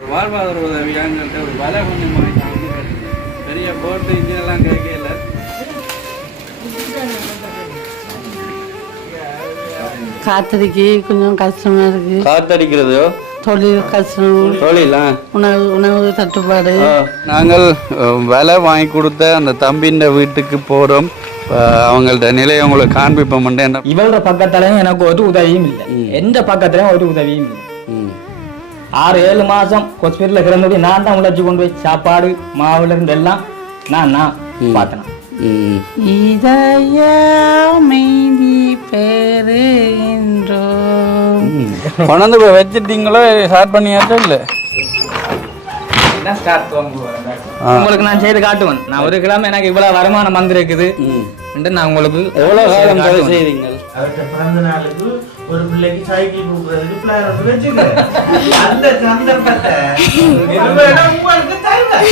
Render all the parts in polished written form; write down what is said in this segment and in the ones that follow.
ஒரு வாழ்வாதார உதவியாங்கிட்ட ஒரு விலை கொஞ்சம் பெரிய போட்டு இன்ஜினெல்லாம் கேட்கல. காத்தடிக்கு கொஞ்சம் கஷ்டமா இருக்கு. காத்தடிக்கிறதோ தொழில் கஷ்டம், தொழிலா உணவு தட்டுப்பாடு. நாங்கள் விலை வாங்கி கொடுத்த அந்த தம்பின்ற வீட்டுக்கு போகிறோம். அவங்கள்ட்ட நிலையை உங்களுக்கு காண்பிப்போம். இவளோட பக்கத்துலயும் எனக்கு ஒரு உதவியும் இல்லை, எந்த பக்கத்துலயும் ஒரு உதவியும் இல்லை. 6-7 மாசம் ஹாஸ்பிட்டல்ல கிடந்தது நான் தான் உழைச்சி கொண்டு போய் சாப்பாடு மாவுல இருந்து எல்லாம் நான் பார்த்தேன். கொண்டாந்து போய் வச்சுட்டீங்களோ ஸ்டார்ட் பண்ணியாச்சோ இல்லை? உங்களுக்கு நான் செய்து காட்டுவேன். நான் ஒரு கிழமை எனக்கு இவ்வளவு வருமானம் வந்திருக்குது, நான் உங்களுக்கு எவ்வளவு காலம் செய்றீங்க? பிறந்த நாளுக்கு ஒரு பிள்ளைக்கு சைக்கிள் கொடுக்குறதுக்கு பிளான் வச்சுக்க. அந்த சந்தர்ப்பத்தை உங்களுக்கு தருவேன்.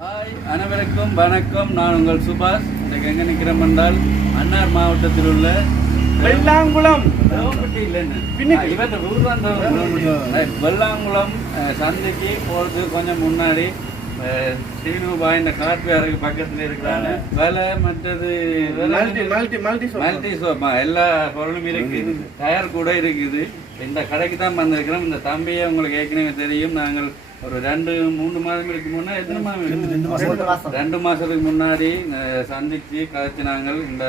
ஹாய், அனைவருக்கும் வணக்கம். நான் உங்கள் சுபாஷ். இன்னைக்கு எங்கே நிற்கிறோம் என்றால் மன்னார் மாவட்டத்தில் உள்ள வெள்ளாங்குளம் வெள்ளாங்குளம் சந்தைக்கு போகிறதுக்கு கொஞ்சம் முன்னாடி சீனுபாய் இந்த கார்ட்வேருக்கு பக்கத்தில் இருக்கிறாங்க. வேலை மற்றது மல்டி சோப்பா எல்லா பொருளும் இருக்குது, டயர் கூட இருக்குது. இந்த கடைக்கு தான் வந்திருக்கிறோம். இந்த தம்பியை உங்களுக்கு ஏற்கனவே தெரியும். நாங்கள் ஒரு 2-3 மாதம் இருக்கு முன்னே, எத்தனை மாதம் 2 மாசத்துக்கு முன்னாடி சந்திச்சு கதைச்சு நாங்கள் இந்த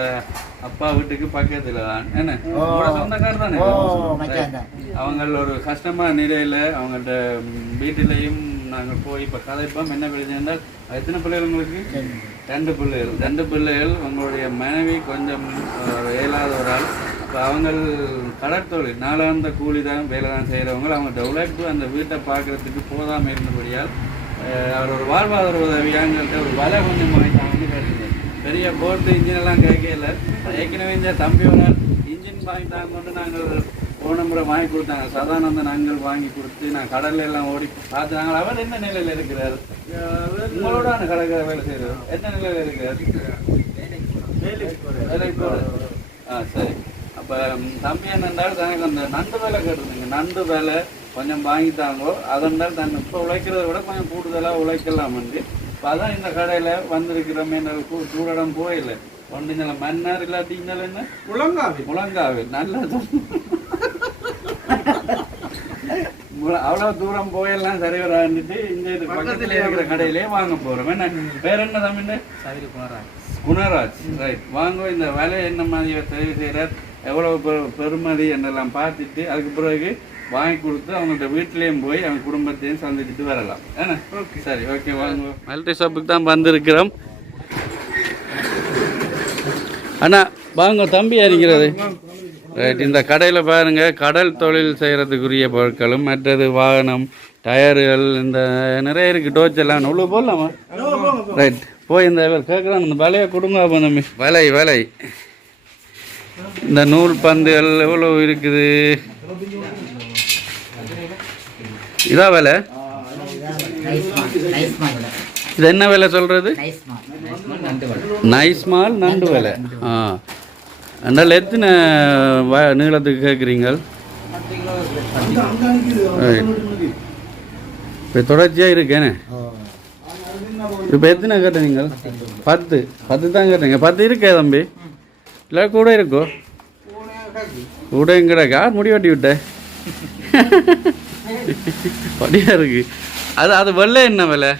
அப்பா வீட்டுக்கு பக்கத்துல தான். என்ன சொந்தக்காரர் தானே அவங்க ஒரு கஷ்டமான நிலையில அவங்கள்ட்ட வீட்டிலையும் நாங்கள் போய் இப்போ கதைப்போம். என்ன பிரச்சனை என்றால் எத்தனை பிள்ளைகள் உங்களுக்கு? 2 பிள்ளைகள். உங்களுடைய மனைவி கொஞ்சம் இயலாத ஒரு ஆள். இப்போ அவங்க கடற்தொழில் நாளாந்த கூலி தான் வேலை தான் செய்கிறவங்க. அவங்கள்ட்ட உழைப்பு அந்த வீட்டை பார்க்குறதுக்கு போதாமல் இருந்தபடியால் அவர் ஒரு வாழ்வாதார உதவியாங்கிட்ட ஒரு விலை கொஞ்சம் வாங்கிட்டாங்கன்னு கேட்டீங்க. பெரிய போட்டு இன்ஜினெல்லாம் கேட்கல. ஏற்கனவே இந்த தம்பியோட இன்ஜின் வாங்கிட்டாங்க கொண்டு நாங்கள் போன முறை வாங்கி கொடுத்தாங்க. சதானந்த நாங்கள் வாங்கி கொடுத்து நான் கடல்ல எல்லாம் ஓடி பார்த்தாங்க. அவர் என்ன நிலையில் இருக்கிறார்? உங்களோட கடை வேலை செய்கிறார். என்ன நிலையில் இருக்கிறார்? வேலைக்கு போகிறார். சரி. அப்போ தம்பி என்னென்றால் தனக்கு அந்த நண்டு வேலை கேட்டிருந்தீங்க. நண்டு வேலை கொஞ்சம் வாங்கிட்டாங்கோ. அதனால் தான் இப்போ உழைக்கிறத விட கொஞ்சம் கூடுதலாக உழைக்கலாம் வந்து. இப்போ அதான் இந்த கடையில் வந்திருக்கிறோமே. சூடடம் போயில்லை ஒன்று இந்த மன்னார் இல்லாட்டி இருந்தாலும் என்ன முழங்காவில் நல்லா அவ்வளோ தூரம் போயெல்லாம் சரி வரான்ட்டு இந்த பக்கத்தில் இருக்கிற கடையிலே வாங்க போகிறோம். என்ன பேர் என்ன தமிழ்? குணராஜ். ரைட். வாங்க. இந்த வேலை என்ன மாதிரி தெரிவு செய்கிறார், எவ்வளவு பெருமதி என்றெல்லாம் பார்த்துட்டு அதுக்கு பிறகு வாங்கி கொடுத்து அவங்கள்ட்ட வீட்டிலையும் போய் அவங்க குடும்பத்தையும் சந்திச்சுட்டு வரலாம். ஏன்னா சரி, ஓகே வாங்க. மல்டி ஷாப்புக்கு தான் வந்திருக்கிறோம். அண்ணா வாங்க, தம்பி அறிக்கிறது. ரைட். இந்த கடையில் பாருங்கள், கடல் தொழில் செய்கிறதுக்குரிய பொருட்களும் மற்றது வாகனம் டயர்கள் இந்த நிறைய இருக்குது. டோச் எல்லாம் உள்ள போடலாமா? ரைட். போய் இந்த இவர் கேட்குறான், இந்த வலையை கொடுங்க தம்பி. வலை இந்த நூல் பந்துகள் எவ்வளோ இருக்குது? இதான் விலை. இது என்ன விலை சொல்கிறது? நைஸ்மால் நண்டு விலை. அதனால் எத்தனை நீளத்துக்கு கேட்குறீங்க? இப்போ தொடர்ச்சியாக இருக்கேனே. இப்போ எத்தனை கேட்டீங்க? 10 தான் கேட்டீங்க. 10 இருக்கே தம்பி? இல்லை கூட இருக்கோ? கூட எங்கடா முடி வெட்டி விட்ட படியா இருக்கு. அது வெள்ளை என்ன விலை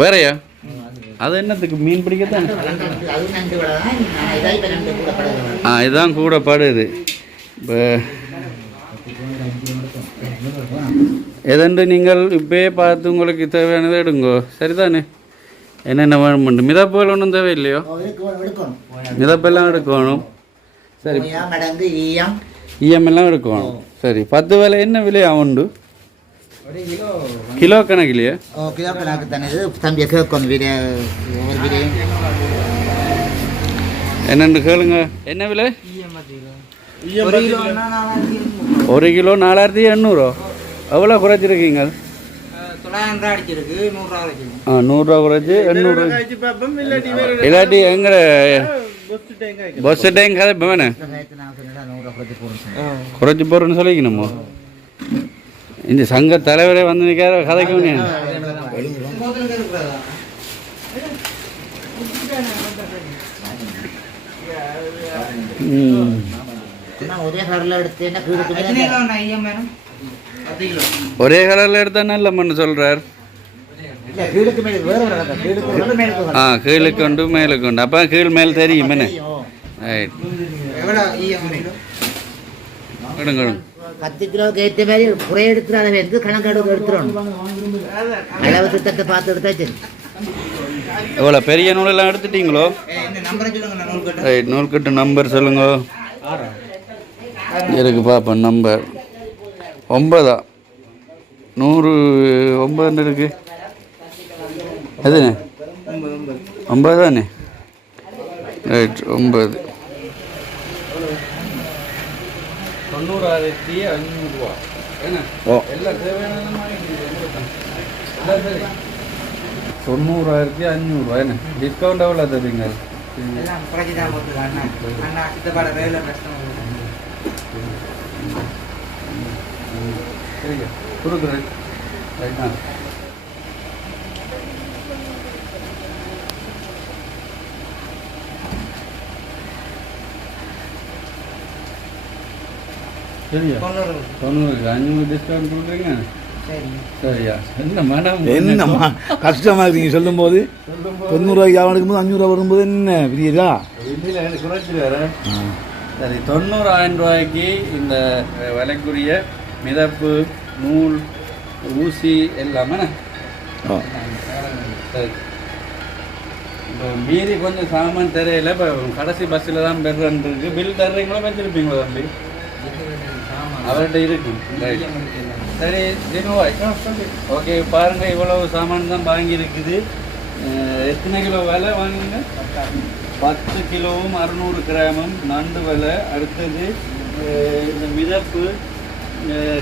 வேறையா? அது என்னத்துக்கு மீன் பிடிக்கத்தான்? இதுதான் கூட படுது. இப்போ எதண்டு நீங்கள் இப்பயே பார்த்து உங்களுக்கு தேவையானதை எடுங்கோ. சரிதானே? என்னென்ன வேணும்? மிதப்புகள் ஒன்றும் தேவையில்லையோ? மிதப்பெல்லாம் எடுக்கணும். சரி, இஎம் எல்லாம் எடுக்கணும். சரி, 10 விலை என்ன விலையா உண்டு? கிலோ கணக்கிலையா? என்னென்னு கேளுங்க. என்ன விலை? 1 கிலோ 4800. எவ்வளோ குறைச்சிருக்கீங்க? 100 குறைச்சி 800. இல்லாட்டி எங்கட பஸ் டைம் கதை வேணே குறைச்சி போறேன்னு சொல்லிக்கணுமோ இந்த சங்க தலைவரே வந்து நிற்கார கதைக்க வேண்டிய ஒரே கலர்ல எடுத்தா நல்ல மண்ணு சொல்றார் கீழுக்கு உண்டு மேலுக்கு உண்டு அப்போ கீழ் மேல் தெரியும் என்ன ரைட் கொடுங்க 10 கிலோவுக்கு ஏற்ற மாதிரி குறை எடுத்துறாத வந்து கணக்கெடுக்க எடுத்துடணும் அளவு திட்டத்தை பார்த்து எடுத்தா சரி எவ்வளோ பெரிய நூலெல்லாம் எடுத்துட்டீங்களோ ரைட் நூல்கட்டு நம்பர் சொல்லுங்க இருக்கு பார்ப்போம் நம்பர் 9 109 இருக்கு அதுண்ணே 9 தானே ரைட் 9 90,500 என்ன எல்லாம் தேவையான 90,500 என்ன டிஸ்கவுண்ட் எவ்வளோ தருவீங்க சரிங்க கொடுக்குறேன் ரைட்டா சரியா 90 டிஸ்கவுண்ட் கொடுக்குறீங்க சரியா என்ன மேடம் என்னம்மா கஷ்டமா இருக்கு நீங்க சொல்லும் போது 90 வியாபாரம் எடுக்கும்போது 500 வரும்போது என்ன புரியுதா எனக்கு குறைச்சிருவாரு சரி 90,000 ரூபாய்க்கு இந்த விலைக்குரிய மிதப்பு நூல் ஊசி எல்லாமே சரி இப்போ மீறி கொஞ்சம் சாமான் தெரியல இப்போ கடைசி பஸ்ஸில் தான் பெறுறன்றிருக்கு பில் தர்றீங்களோ வச்சுருப்பீங்களோ தம்பி அவர்கிட்ட இருக்கும் ரைட் சரி தினவாய் ஓகே பாருங்கள் இவ்வளவு சாமான் தான் வாங்கியிருக்குது எத்தனை கிலோ விலை வாங்குங்க 10 கிலோவும் 600 கிராமும் நண்டு விலை அடுத்தது இந்த மிதப்பு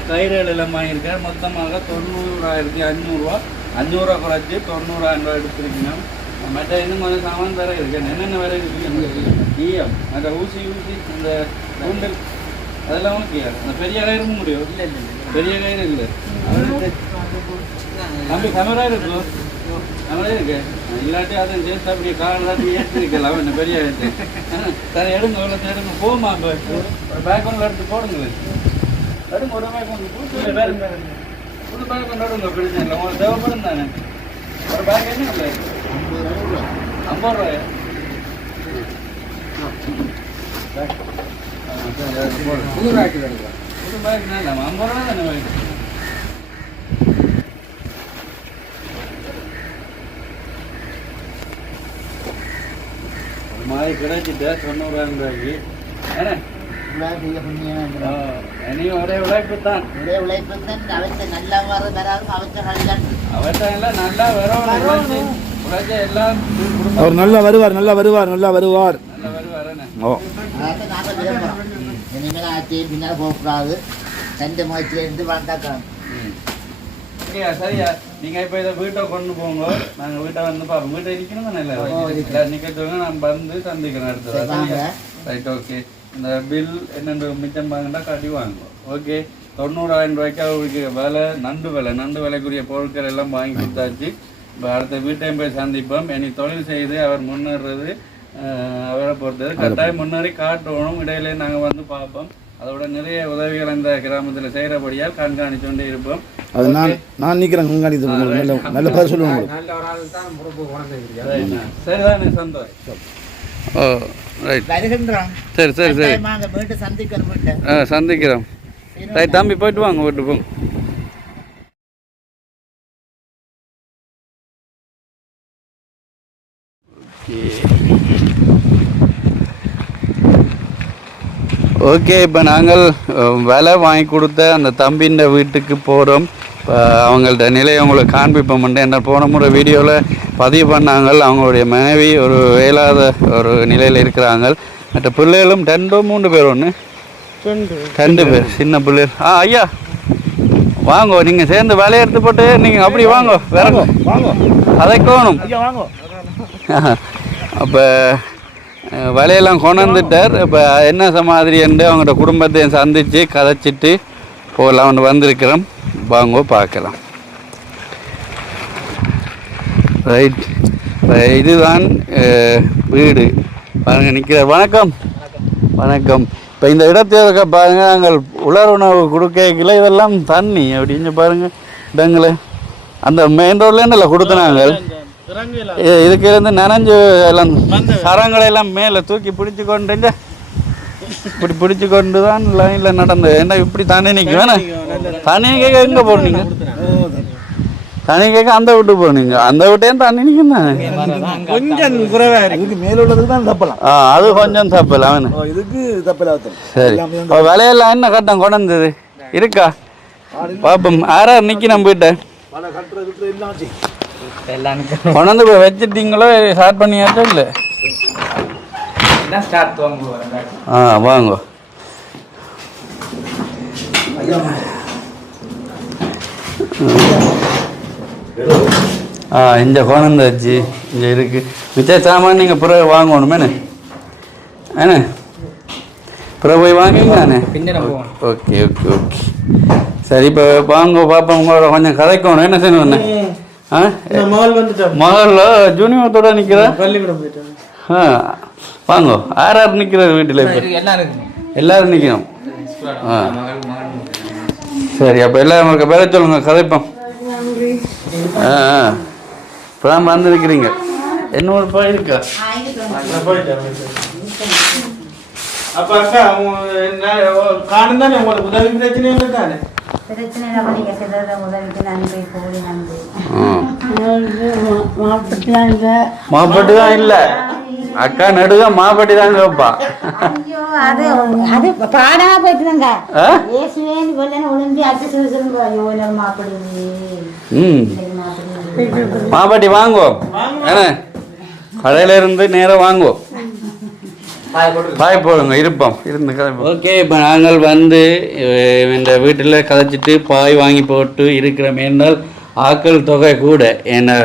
கயிறுகள் எல்லாம் வாங்கியிருக்கார் மொத்தமாக 90,500 500 குறைச்சி 90,000 எடுத்துருக்கீங்க மற்ற இன்னும் கொஞ்சம் சாமான் வேற இருக்கு என்னென்ன வேற இருக்கு ஈயம் மற்ற ஊசி இந்த கூண்டல் அதெல்லாம் ஓகே அந்த பெரிய கயிறு முடியும் இல்லை பெரிய கயிறு இல்லை தம்பி கமரா இருக்கும் கமரா இருக்கு இல்லாட்டி அதை சேர்த்து அப்படி காலாட்டி ஏற்றிருக்கலாம் என்ன பெரிய சரி எடுங்க எவ்வளோ எடுங்க போமா ஒரு பேக் ஒன்று எடுத்து போடுங்களேன் எடுங்க ஒரு பேக் ஒன்று புது பேக் ஒன்று எடுங்க பிரச்சனை இல்லை உங்களுக்கு தேவைப்படும் தானே ஒரு பேக் என்ன இல்லை 50 ரூபாயா புது பேக் எடுக்கலாம் புது பேக் இல்லை 50 ரூபா தானே பேக் மாதிரி கிடைச்சிட்டு 90,000 ரூபாய்க்கு ஏன்னா இனியும் ஒரே உழைப்பு தான் அவற்றையெல்லாம் நல்லா வரும் உழைச்ச எல்லாம் அவர் நல்லா வருவார் நல்லா வருவார் நல்லா வருவார் நல்லா வருவார் ஓ இனிமேல் ஆட்சி பின்னால் போகக்கூடாது ரெண்டு முயற்சியிலிருந்து வளர்த்தாக்கலாம் சரியா சரியா நீங்க இப்ப இதை வீட்டை கொண்டு போங்க நாங்க வீட்டை வந்து பார்ப்போம் வீட்டை இருக்கணும் தானே நிக்கத்துவங்க நான் வந்து சந்திக்கிறேன் அடுத்தது ரைட் ஓகே இந்த பில் என்னென்று மிச்சம் வாங்கினா காட்டி வாங்குவோம் ஓகே 90,000 ரூபாய்க்கு அவருக்கு நண்டு விலைக்குரிய பொருட்கள் எல்லாம் வாங்கி கொடுத்தாச்சு இப்போ அடுத்த வீட்டையும் போய் சந்திப்போம் இனி தொழில் செய்து அவர் முன்னேறது அவரை பொறுத்தது கட்டாயம் முன்னேறி காட்டணும் இடையிலே நாங்கள் வந்து பார்ப்போம் அதோட நிறைய உதவிகள் இந்த கிராமத்தில் செய்கிறபடியால் கண்காணித்து கொண்டே இருப்போம் அது நான் நிற்கிறேன் கண்காணித்து நல்ல பேர் சொல்லுவாங்க சரிதானே சந்தோஷம் ஓ ரைட் சரி சரி சரி சந்திக்கிறோம் ரைட் தம்பி போயிட்டு வாங்க வீட்டு போங்க ஓகே இப்போ நாங்கள் விலை வாங்கி கொடுத்த அந்த தம்பின்ற வீட்டுக்கு போகிறோம் இப்போ அவங்கள்ட்ட நிலையை உங்களுக்கு காண்பிப்போம் என்ன போன முறை வீடியோவில் பதிவு பண்ணாங்க அவங்களுடைய மனைவி ஒரு இயலாத ஒரு நிலையில் இருக்கிறாங்க மற்ற பிள்ளைகளும் 2-3 பேர் ஒன்று 2 பேர் சின்ன பிள்ளைகள் ஐயா வாங்கோ நீங்கள் சேர்ந்து வேலையை எடுத்து போட்டு நீங்கள் அப்படி வாங்கோ வேறங்கோ அதைக்கோணும் அப்போ வலையெல்லாம் கொண்டு வந்துட்டார். இப்போ என்ன மாதிரி என்று அவங்களோட குடும்பத்தையும் சந்தித்து கதைச்சிட்டு போகலாம்னு வந்திருக்கிறோம். வாங்க பார்க்கலாம். ரைட், இதுதான் வீடு பாருங்கள் நிற்கிற. வணக்கம் வணக்கம். இப்போ இந்த இடத்தை பாருங்கள், நாங்கள் உலர் உணவு கொடுக்கல இதெல்லாம் தண்ணி அப்படின்னு பாருங்கள் இடங்களை அந்த மெயின் ரோட்லேருந்து கொடுத்தனாங்க. இதுக்கு இருந்து நனைஞ்சு எல்லாம் சரங்களை எல்லாம் மேலே தூக்கி பிடிச்சி கொண்டு இப்படி பிடிச்சி கொண்டு தான் லைனில் நடந்து. என்ன இப்படி தண்ணி நிற்க வேணாம். தண்ணி கேட்க எங்கே போனீங்க? தண்ணி கேட்க அந்த விட்டு போனீங்க. அந்த விட்டேன் தண்ணி நிற்கும் கொஞ்சம் குறைவா இதுக்கு மேல உள்ளதுக்கு தான் தப்பலாம். அது கொஞ்சம் தப்பல அவனு இதுக்கு தப்பல. சரி, விலையெல்லாம் என்ன கட்டம் கொண்டு வந்தது இருக்கா பாப்போம். யாரார் நிற்கி நம்ம வீட்டை கொண்டு வந்து இப்போ வச்சுட்டீங்களோ ஸ்டார்ட் பண்ணியாச்சோ இல்லை? வாங்க. இந்த குழந்தை வச்சு இங்கே இருக்குது. மிச்ச சாமான் நீங்கள் பிறகு வாங்கணுமேண்ணே. ஏண்ணே பிறகு போய் வாங்கிங்கண்ணே. ஓகே ஓகே ஓகே சரி. இப்போ வாங்க பார்ப்போம். உங்களோட கொஞ்சம் கதைக்கணும். என்ன செய்யணுண்ணே? மகளில் ஜூனியத்தோட நிற்கிறேன். வாங்க. யார் நிற்கிறது வீட்டில்? இப்போ எல்லாரும் நிற்கணும். சரி, அப்போ எல்லாரும் பேர சொல்லுங்க, கதைப்போம். இப்போதான் வந்துருக்கிறீங்க. என்ன ஒரு பா இருக்கா? அப்ப அக்கா காணும் தானே உங்களுக்கு உதவி பிரச்சனை தானே? மாப்பட்டி தான் இல்ல அக்கா, நடுக மாப்பட்டி தான் கேப்பா. பாடாம போயிட்டுதாங்க. மாப்பட்டி வாங்குவோம். ஏன்னா கடையில இருந்து நேரம் வாங்குவோம். பாய் போடுங்க, இருப்போம் இருந்து கதை. ஓகே, இப்போ நாங்கள் வந்து இந்த வீட்டில் கதைச்சிட்டு பாய் வாங்கி போட்டு இருக்கிறோம். என்றால் ஆக்கள் தொகை கூட என்ன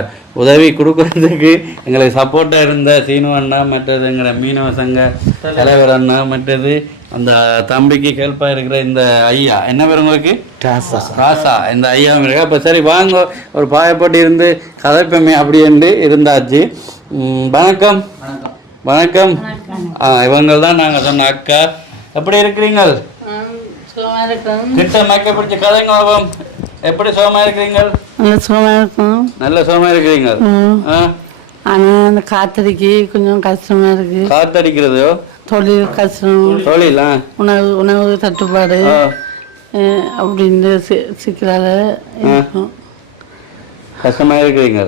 உதவி கொடுக்கறதுக்கு எங்களுக்கு சப்போர்ட்டாக இருந்த சீனு அண்ணா, மற்றது எங்களை மீனவ சங்க தலைவர் அண்ணா, மற்றது அந்த தம்பிக்கு ஹெல்ப்பாக இருக்கிற இந்த ஐயா, என்ன பேர் உங்களுக்கு? ராசா. இந்த ஐயா இருக்கா. இப்போ சரி வாங்க, ஒரு பாயப்பட்டு இருந்து கதைப்பமே அப்படி என்று இருந்தாச்சு. வணக்கம் வணக்கம். இவங்க தான் நாங்கள் சொன்ன அக்கா. எப்படி இருக்கிறீங்க? கிட்ட மக்க பிடிச்ச கதைங்க ஆகும். எப்படி சுகமா இருக்கிறீங்க? நல்ல சுகமா இருக்கும். நல்ல சுகமா இருக்கிறீங்க. ஆனா அந்த காத்தடிக்கு கொஞ்சம் கஷ்டமா இருக்கு. காத்தடிக்கிறதோ? தொழில் கஷ்டம். தொழிலா? உணவு தட்டுப்பாடு அப்படின்னு சிக்கலால இருக்கும். கஷ்டமா இருக்கிறீங்க.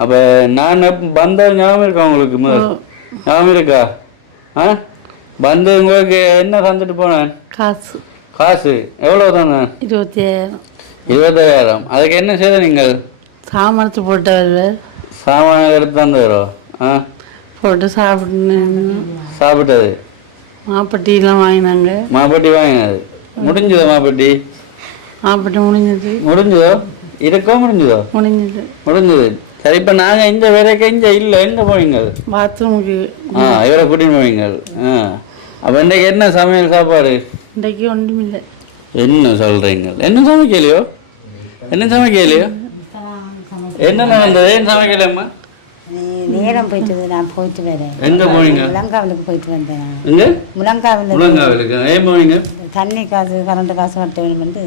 அப்ப நான் வந்த ஞாபகம் இருக்கா உங்களுக்கு? ஞாபகம் இருக்கா? வந்து உங்களுக்கு என்ன தந்துட்டு போனேன்? காசு. காசு எவ்வளவு தானே? 25,000. 25,000. அதுக்கு என்ன செய்த நீங்கள்? சாமானத்து போட்டு சாமான எடுத்து தந்து வரும் போட்டு சாப்பிட்டது. மாப்பட்டிலாம் வாங்கினாங்க. மாப்பட்டி வாங்கினது முடிஞ்சதோ? மாப்பட்டி முடிஞ்சது. முடிஞ்சதோ? இருக்கோ? முடிஞ்சது. சரி, இப்போ நாங்கள் இந்த வேலைக்கு இங்கே இல்லை. எங்கே போவீங்க? பாத்ரூமுக்கு. இவரை கூட்டின்னு போவீங்க. அப்போ இன்றைக்கு என்ன சமையல் சாப்பாடு? இன்றைக்கு ஒன்றும் இல்லை. என்ன சொல்கிறீங்க? என்ன சமைக்கலையோ? என்ன நடந்தது? ஏன் சமைக்கலையம்மா? நேரம் போயிட்டு நான் போயிட்டு வரேன். எங்கே போவீங்க? முழங்காவிலுக்கு போயிட்டு வந்தேன். எங்கே? முழங்காவிலுக்கு. ஏன் போவீங்க? தண்ணி காசு கரண்ட் காசு கட்ட வேணும்னு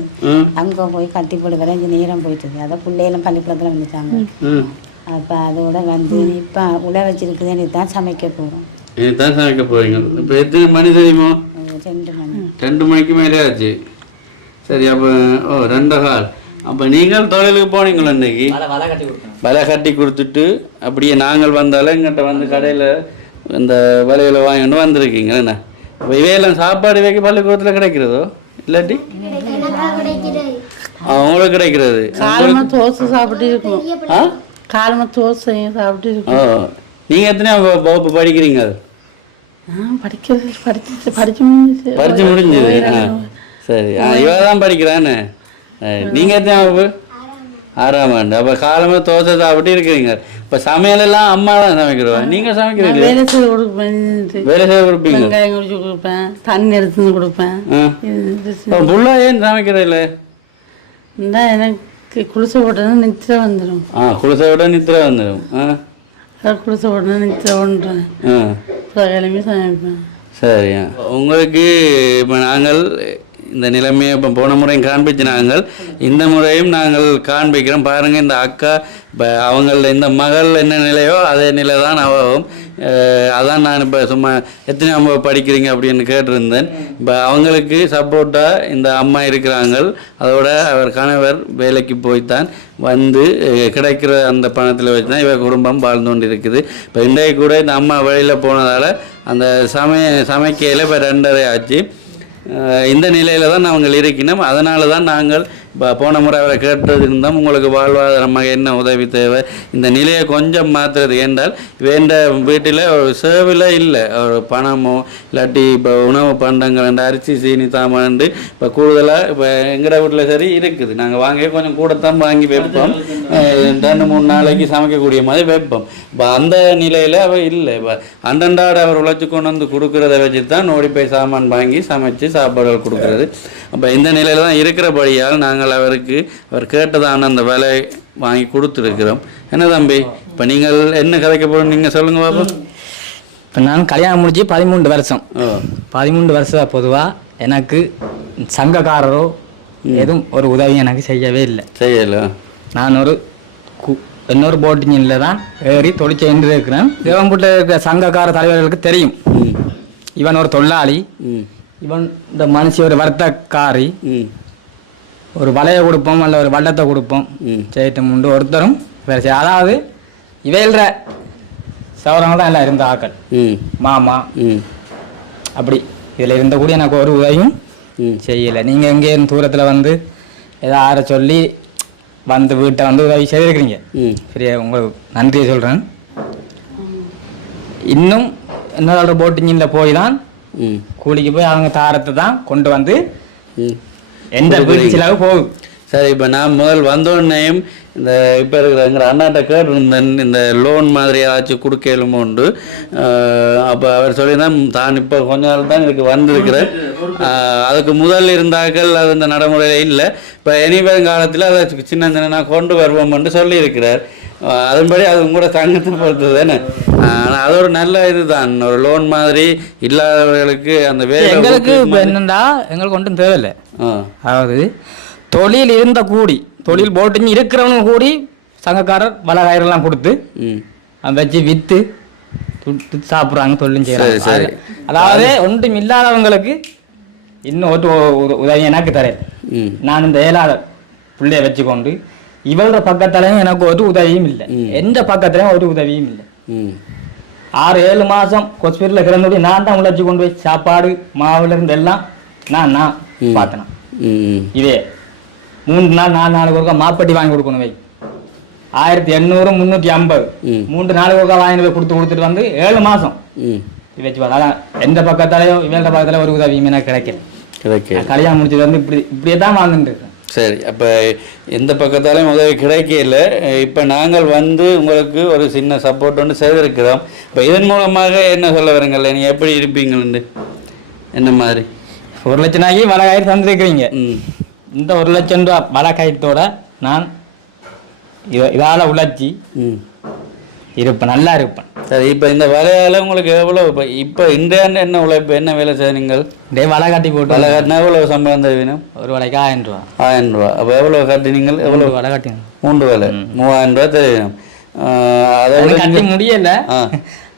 அங்கே போய் கட்டி போட்டு வரேன். இங்கே நேரம் போயிட்டுது. அதை பிள்ளைகளும் பள்ளிக்கூடத்தில் வந்துட்டாங்க. அப்போ அதோட வந்து இப்போ உள்ள வச்சிருக்குதுன்னு தான் சமைக்க போகிறோம். இதுதான் சமைக்க போறீங்க. இப்போ எத்தனை மணி தெரியுமோ? 2 மணி. 2 மணிக்கு மேலே ஆச்சு. சரி, அப்போ 2:15. அப்போ நீங்கள் தொழிலுக்கு போனீங்களா இன்னைக்கு? வலை கட்டி கொடுத்துட்டு அப்படியே நாங்கள் வந்தாலும் எங்கிட்ட வந்து கடையில் இந்த வலையில் வாங்கிட்டு வந்திருக்கீங்க. என்ன இப்போ இவையெல்லாம் சாப்பாடு வைக்க பள்ளிக்கூடத்தில் கிடைக்கிறதோ இல்லாட்டி அவங்களுக்கு கிடைக்கிறது? காலமாக தோசை சாப்பிட்டு இருக்கும். காலமாக தோசை சாப்பிட்டு இருக்கும். நீங்கள் எத்தனை வகுப்பு படிக்கிறீங்க? படிச்சு முடிஞ்சது. சரி, இவ தான் படிக்கிறான்னு. நீங்கள் எத்தனை வகுப்பு? 6ஆம் ஆண்டு. அப்போ காலமாக தோசை சாப்பிட்டு இருக்கிறீங்க. இப்போ சமையலெல்லாம் அம்மா தான் சமைக்கிறோம், நீங்கள் சமைக்கிறீங்க? வேலை செய்ய கொடுப்பேன், வேலை செய்ய கொடுப்பீங்க? வெங்காயம் குடிச்சு கொடுப்பேன், தண்ணி எடுத்து கொடுப்பேன். புள்ளா ஏன் சமைக்கிறதில்ல? இந்த எனக்கு குளிசை போட்டோன்னா நித்திரை வந்துடும். குளிசை விட நித்திரை வந்துடும். குளிசை போட்டோன்னா நித்திரை பண்ணுறேன், கிளம்பி சமைப்பேன். சரியா. உங்களுக்கு இப்போ நாங்கள் இந்த நிலைமையை இப்போ போன முறையும் காண்பிச்சு நாங்கள் இந்த முறையும் நாங்கள் காண்பிக்கிறோம். பாருங்கள், இந்த அக்கா இப்போ அவங்கள இந்த மகள் என்ன நிலையோ அதே நிலை தான் அவவும். அதான் நான் இப்போ சும்மா எத்தனை அம்மா படிக்கிறீங்க அப்படின்னு கேட்டிருந்தேன். இப்போ அவங்களுக்கு சப்போர்ட்டாக இந்த அம்மா இருக்கிறாங்க. அதோட அவர் கணவர் வேலைக்கு போய்த்தான் வந்து கிடைக்கிற அந்த பணத்தில் வச்சு தான் இவர் குடும்பம் வாழ்ந்து கொண்டு இருக்குது. இப்போ இன்றைக்கு கூட இந்த அம்மா வெளியில் போனதால் அந்த சமைக்கையில் இப்போ 2:30 ஆச்சு. இந்த நிலையில் தான் நாங்கள் இருக்கணும். அதனால தான் நாங்கள் இப்போ போன முறை அவரை கேட்டது இருந்தோம், உங்களுக்கு வாழ்வாதாரமாக என்ன உதவி தேவை, இந்த நிலையை கொஞ்சம் மாற்றுறது. என்றால் வேண்ட வீட்டில் ஒரு சேவில் இல்லை, ஒரு பணமோ இல்லாட்டி இப்போ உணவு பண்டங்கள் அரிசி சீனி தாமாண்டு இப்போ கூடுதலாக இப்போ எங்கட வீட்டில் சரி இருக்குது. நாங்கள் வாங்கி கொஞ்சம் கூடத்தான் வாங்கி வைப்போம், 2-3 நாளைக்கு சமைக்கக்கூடிய மாதிரி வைப்போம். இப்போ அந்த நிலையில் அவர் இல்லை. இப்போ அண்டண்டாடு அவர் உழைச்சி கொண்டு வந்து கொடுக்குறத வச்சு தான் ஓடி போய் சாமான் வாங்கி சமைச்சு சாப்பாடுகள் கொடுக்குறது. அப்போ இந்த நிலையில் தான் இருக்கிறபடியால் நாங்கள் அவருக்கு அவர் கேட்டதான அந்த வேலை வாங்கி கொடுத்துருக்கிறோம். என்ன தம்பி, இப்போ நீங்கள் என்ன கதைக்க போகிறோம் நீங்கள் சொல்லுங்கள் பாப்பா. இப்போ நான் கல்யாணம் முடிச்சு 13 வருஷம். 13 வருஷம் பொதுவாக எனக்கு சங்கக்காரரோ எதுவும் ஒரு உதவி எனக்கு செய்யவே இல்லை. செய்யலை. நான் இன்னொரு போட்டிங்கில் தான் ஏறி தொழிற்செய்து இருக்கிறேன். தேவம்பூட்டில் இருக்கிற சங்கக்கார தலைவர்களுக்கு தெரியும், இவன் ஒரு தொழிலாளி, இவன் இந்த மனுஷி ஒரு வர்த்தக்காரி, ஒரு வலையை கொடுப்போம் அல்ல ஒரு வட்டத்தை கொடுப்போம் செய்யிட்டு உண்டு ஒருத்தரும் வேறு செய்ய. அதாவது இவையில்ற சவரங்கள் தான் எல்லாம் இருந்த ஆக்கள், மாமா அப்படி இதில் இருந்தக்கூடிய எனக்கு ஒரு உதவியும் செய்யலை. நீங்கள் எங்கே தூரத்தில் வந்து ஏதோ ஆற சொல்லி வந்து வீட்டை வந்து உதவி செய்திருக்கிறீங்க, சரியா, உங்களுக்கு நன்றியை சொல்கிறேன். இன்னும் என்ன சொல்கிற போட்டிங்கில் போய் தான் கூலிக்கு போய் அவங்க தாரத்தை தான் கொண்டு வந்து எந்த வீட்டு செலவு போகும். சரி, இப்போ நான் முதல் வந்தோடனேயும் இந்த இப்போ இருக்கிற எங்கள் அண்ணாட்ட கேட்டிருந்தேன், இந்த லோன் மாதிரி ஏதாச்சும் கொடுக்கலுமோ உண்டு. அப்போ அவர் சொல்லிதான் தான் இப்போ கொஞ்ச நாள் தான் எனக்கு வந்திருக்கிறேன். அதுக்கு முதல் இருந்தாக்கள் அது இந்த நடைமுறையில் இல்லை. இப்போ இனிவரும் காலத்தில் அதை சின்ன சின்ன நான் கொண்டு வருவோம்னு சொல்லியிருக்கிறார். அதன்படி அது உங்களோட சங்கத்தை பொறுத்தது தானே. ஆனால் அது ஒரு நல்ல இதுதான், ஒரு லோன் மாதிரி இல்லாதவர்களுக்கு அந்த வேலை. எங்களுக்கு என்னண்டா எங்களுக்கு ஒன்றும் தேவையில்லை. அதாவது தொழில் இருந்த கூடி தொழில் போட்டு இருக்கிறவனும் கூடி சங்கக்காரர் வலகாயிரெல்லாம் கொடுத்து அதை வச்சு விற்று சாப்பிட்றாங்க, தொழிலும் செய்கிறாங்க. அதாவது ஒன்றும் இல்லாதவங்களுக்கு இன்னும் ஒரு உதவி எனக்கு தரேன். நான் இந்த ஏழாத பிள்ளைய வச்சுக்கொண்டு இவளோட பக்கத்துலையும் எனக்கு ஒரு உதவியும் இல்லை, எந்த பக்கத்துலையும் ஒரு உதவியும் இல்லை. 6-7 மாதம் ஹாஸ்பிட்டலில் கிடந்தோடி நான் தான் உழைச்சி கொண்டு போய் சாப்பாடு மாவுல இருந்து எல்லாம் நான் பார்த்தேன். இதே 3 நாள் 4 நாளுக்கு ஒருக்கா மாப்பட்டி வாங்கி கொடுக்கணும். வை 1800 350 3 நாளுக்கு ஒருக்கா வாங்கி போய் கொடுத்துட்டு வந்து 7 மாதம் வச்சு. அதான் எந்த பக்கத்தாலேயோ இவங்க பக்கத்தில் ஒரு உதவியும் எனக்கு கிடைக்கல. கல்யாணம் முடிச்சது வந்து இப்படியே தான் வாழ்ந்துட்டு இருக்கேன். சரி, அப்போ எந்த பக்கத்தாலையும் உதவி கிடைக்கல. இப்போ நாங்கள் வந்து உங்களுக்கு ஒரு சின்ன சப்போர்ட் ஒன்று செய்திருக்கிறோம். இப்போ இதன் மூலமாக என்ன சொல்ல வரீங்கல்ல, நீங்கள் எப்படி இருப்பீங்கன்னு என்ன மாதிரி 1 லட்சம் ஆகி வலகாயிரம் தந்துருக்கிறீங்க. இந்த 1 லட்சம் ரூபா வலகாயத்தோட நான் இதால் உழைச்சி இருப்பேன், நல்லா இருப்பேன். சரி, இப்போ இந்த வேலையால் உங்களுக்கு எவ்வளோ இப்போ இன்றைய என்ன உழைப்பு என்ன வேலை செய்ய நீங்கள்? டே வலை காட்டி போட்டு வலை காட்டினா எவ்வளோ சம்பளம் தருவீங்க? ஒரு வலைக்கு 1000 ரூபா. 1000 ரூபா. அப்போ எவ்வளோ காட்டி நீங்கள் எவ்வளோ வலை காட்டி 3 வேலை 3000 ரூபா தருவீங்க. அதை கட்டி முடியல,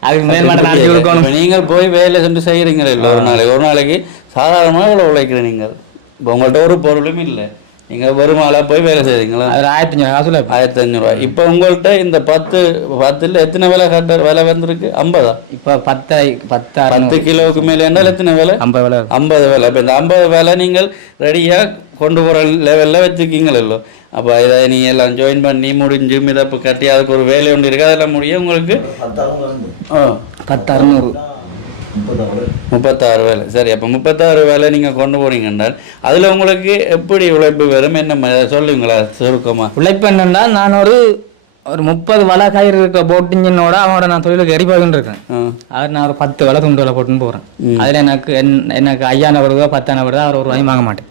அதுக்கு மேல் கொடுக்கணும். நீங்கள் போய் வேலை சென்று செய்கிறீங்களே இல்லை, ஒரு நாளைக்கு சாதாரணமாக எவ்வளோ உழைக்கிறேன் நீங்கள்? இப்போ உங்கள்கிட்ட ஒரு பொருளும் இல்லை, நீங்கள் வருமானம் போய் வேலை செய்கிறீங்களா? அது 1500 காசுல 1500 ரூபா. இப்போ உங்கள்கிட்ட இந்த 10 எத்தனை வேலை வேலை வந்திருக்கு? 50. இப்போ 10 கிலோவுக்கு மேலே என்றால் எத்தனை வேலை? 50 வேலை. 50 வேலை. இப்போ இந்த 50 வேலை நீங்கள் ரெடியாக கொண்டு போகிற லெவலில் வச்சுருக்கீங்களோ. அப்போ இதை நீங்கள் எல்லாம் ஜாயின் பண்ணி முடிஞ்சு மிதப்பு கட்டி அதுக்கு ஒரு வேலை ஒன்று இருக்குது, அதெல்லாம் முடியும் உங்களுக்கு 10,600. 36 வேலை. சரி, அப்போ 36 வேலை நீங்கள் கொண்டு போறீங்க என்றால் அதில் உங்களுக்கு எப்படி உழைப்பு வரும், என்ன சொல்லுங்களா சுருக்கமா? உழைப்பு என்னன்னா, நான் ஒரு 30 வலை கயிறு இருக்க போட்டிங்கனோட அவனோட நான் தொழிலுக்கு எரிபாகுன்னு இருக்கேன். அது நான் ஒரு 10 வலை துண்டு வலை போட்டுன்னு போகிறேன். அதில் எனக்கு 5,000 வருதோ 10,000 வருதோ அவர் ₹1 வாங்க மாட்டேன்.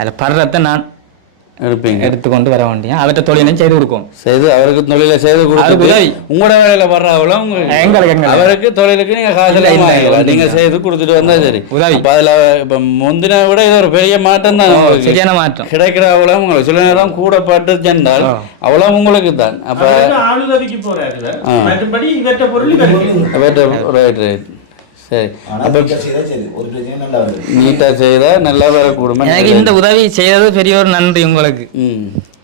அதில் படுறத நான் எடுத்துக்கொண்டு வர வேண்டிய அவற்றை தொழிலையும் செய்து கொடுக்கும். செய்து அவருக்கு தொழிலை செய்து கொடுத்து உங்களோட வேலையில வர்றவளோ எங்களுக்கு அவருக்கு தொழிலுக்கு நீங்க காசுல நீங்க செய்து கொடுத்துட்டு வந்தா சரி. இப்ப அதுல இப்ப முந்தின விட இது ஒரு பெரிய மாற்றம் தான், சரியான மாற்றம் கிடைக்கிற அவ்வளவு உங்களுக்கு சில நேரம் கூட பட்டு சென்றால் அவ்வளவு உங்களுக்கு தான். அப்ப ஆளுதவிக்கு போறாரு மற்றபடி இவற்ற பொருள் ரைட். சரி, நீட்டா செய்தா நல்லா வரக்கூடும். எனக்கு இந்த உதவி செய்யறது பெரிய ஒரு நன்றி உங்களுக்கு.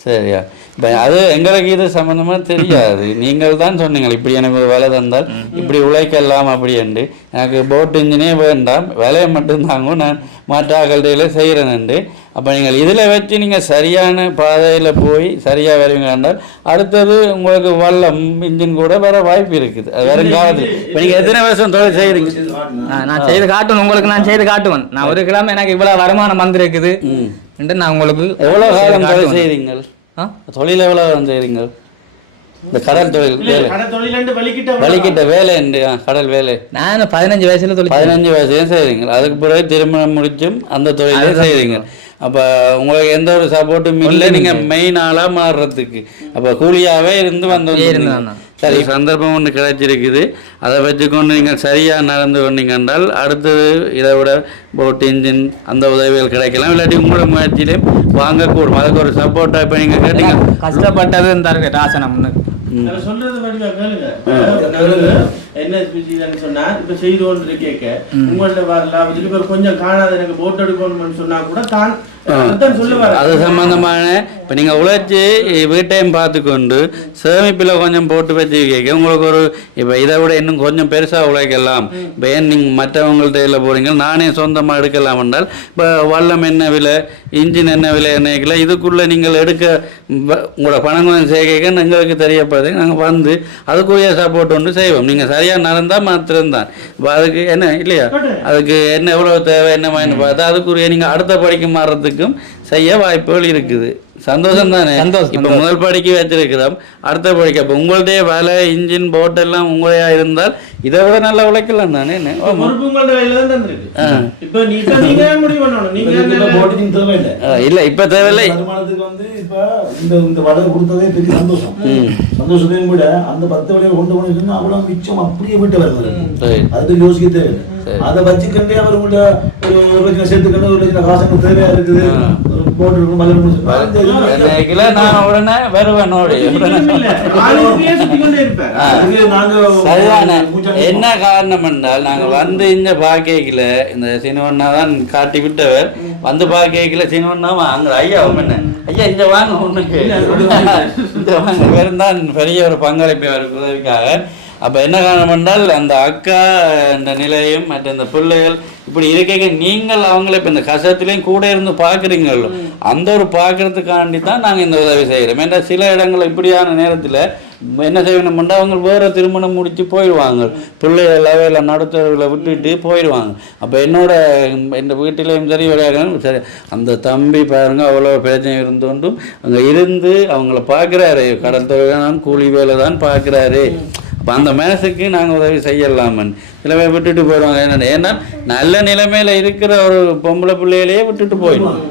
சரியா, இப்போ அது எங்களுக்கு இது சம்மந்தமாக தெரியாது. நீங்கள் தான் சொன்னீங்க இப்படி எனக்கு வேலை தந்தால் இப்படி உழைக்கலாம் அப்படி என்று. எனக்கு போட் இன்ஜினே வேண்டாம், வேலையை மட்டும்தாங்க நான் மாற்றாக்கல்டையில் செய்கிறேன்ண்டு. அப்போ நீங்கள் இதில் வச்சு நீங்கள் சரியான பாதையில் போய் சரியாக வருவீங்க என்றால் அடுத்தது உங்களுக்கு வல்லம் இன்ஜின் கூட வர வாய்ப்பு இருக்குது. அது வருங்காலத்தில் இப்போ நீங்கள் எத்தனை வருஷம் தொழில் செய்கிறீங்க? நான் செய்து காட்டுவேன் உங்களுக்கு, நான் செய்து காட்டுவேன். நான் ஒரு கிழமை எனக்கு இவ்வளோ வருமானம் வந்திருக்குது என்று நான் உங்களுக்கு. எவ்வளோ காலம் தொழில் செய்கிறீங்க? தொழில் எவ்வளோ செய்கிறீங்க? இந்த கடல் தொழில் வலிக்கிட்ட வேலை உண்டு, கடல் வேலை. நான் 15 வயசுல 15 வயசுலையும் செய்கிறீங்க. அதுக்கு பிறகு திருமணம் முடிச்சும் அந்த தொழிலே செய்கிறீங்க. அப்போ உங்களுக்கு எந்த ஒரு சப்போர்ட்டும் இல்லை நீங்கள் மெயின் ஆளாக மாறுறதுக்கு. அப்போ கூலியாகவே இருந்து வந்து சரி சந்தர்ப்பம் ஒன்று கிடைச்சிருக்குது. அதை வச்சுக்கொண்டு நீங்கள் சரியாக நடந்து கொண்டீங்க என்றால் அடுத்தது இதை விட போட் இன்ஜின் அந்த உதவிகள் கிடைக்கலாம். இல்லாட்டி உங்களோட முயற்சியிலையும் வாங்கக்கூடும். அதுக்கு ஒரு சப்போர்ட்டாக இப்போ நீங்கள் கேட்டீங்க. கஷ்டப்பட்டது இந்த ராசனம் சொல்றது என்ன சொன்னா இப்ப செய்து கொண்டு கேட்க உங்கள்ட்ட வரல இதுக்கு கொஞ்சம் காணாத எனக்கு போட் எடுக்கணும்னு சொன்னா கூட தான் அது சம்பந்தமான இப்போ நீங்கள் உழைச்சி வீட்டையும் பார்த்துக்கொண்டு சேமிப்பில் கொஞ்சம் போட்டு வச்சு கேட்க உங்களுக்கு ஒரு இப்போ இதை விட இன்னும் கொஞ்சம் பெருசாக உழைக்கலாம். இப்போ ஏன் நீங்கள் மற்றவங்கள்ட்ட இல்லை போகிறீங்க, நானே சொந்தமாக எடுக்கலாம் என்றால் இப்போ வல்லம் என்ன விலை, இன்ஜின் என்ன விலை என்னைக்கல இதுக்குள்ளே நீங்கள் எடுக்க உங்களோட பணம் கொஞ்சம் சேர்க்க எங்களுக்கு தெரியப்படுது. நாங்கள் வந்து அதுக்குரிய சப்போர்ட் ஒன்று செய்வோம். நீங்கள் சரியாக நடந்தால் மாத்திரம்தான். இப்போ அதுக்கு என்ன இல்லையா, அதுக்கு என்ன எவ்வளோ தேவை என்ன மாதிரி பார்த்தா அதுக்குரிய நீங்கள் அடுத்த படிக்க மாறுறதுக்கும் செய்ய வாய்ப்புகள் இருக்குது. சந்தோஷம் தானே? இப்ப முதல் படிக்க வச்சிருக்கிறோம், அடுத்த படிக்க இப்போ உங்கள்டே வேலை இன்ஜின் போட் எல்லாம் உங்களையா இருந்தால் இதை விட நல்லா உழைக்கலாம் தானே. இல்ல இப்ப தேவையில்லை. சந்தோஷத்தையும் விட அந்த 10 வழியை கொண்டு போனீங்கன்னா அவ்வளவு மிச்சம் அப்படியே விட்டு வருது. அது யோசிக்க தேவையில்லை. அதை வச்சுக்கண்டே அவர்களோட ஒரு லட்சம் சேர்த்துக்கணும், 1 லட்சம் காசுக்கு தேவையா இருக்குது. என்ன காரணம் என்றால் நாங்க வந்து இந்த பாக்கைக்குல இந்த சினிவண்ணா தான் காட்டி விட்டவர் வந்து பாக்கைக்குல சினிவண்ணா வாங்க ஐயா என்ன ஐயா இங்க வாங்க ஒண்ணுக்கு இந்த வாங்க வெறும்தான் பெரிய ஒரு பங்களிப்பு உதவிக்காக. அப்போ என்ன காரணம் என்றால் அந்த அக்கா இந்த நிலையம் மற்ற இந்த பிள்ளைகள் இப்படி இருக்க நீங்கள் அவங்கள இப்போ இந்த கஷ்டத்துலேயும் கூட இருந்து பார்க்குறீங்களோ அந்த ஒரு பார்க்கறதுக்காண்டி தான் நாங்கள் இந்த உதவி செய்கிறோம். ஏன்னா சில இடங்கள் இப்படியான நேரத்தில் என்ன செய்யணும்னா அவங்க வேறு திருமணம் முடித்து போயிடுவாங்க, பிள்ளைகள் வேலை நடுத்தரவுகளை விட்டுட்டு போயிடுவாங்க. அப்போ என் வீட்டிலையும் சரி விளையாடணும் சரி அந்த தம்பி பாருங்க அவ்வளோ பிரச்சனை இருந்தோண்டும் அங்கே இருந்து அவங்கள பார்க்குறாரு, கடல் தொழில் கூலி வேலை தான் பார்க்குறாரு. அப்போ அந்த மனசுக்கு நாங்கள் உதவி செய்யலாமன் சில பேர் விட்டுட்டு போயிடுவாங்க. என்னென்ன ஏன்னா நல்ல நிலைமையில் இருக்கிற ஒரு பொம்பளை பிள்ளைகளையே விட்டுட்டு போயிடுவாங்க.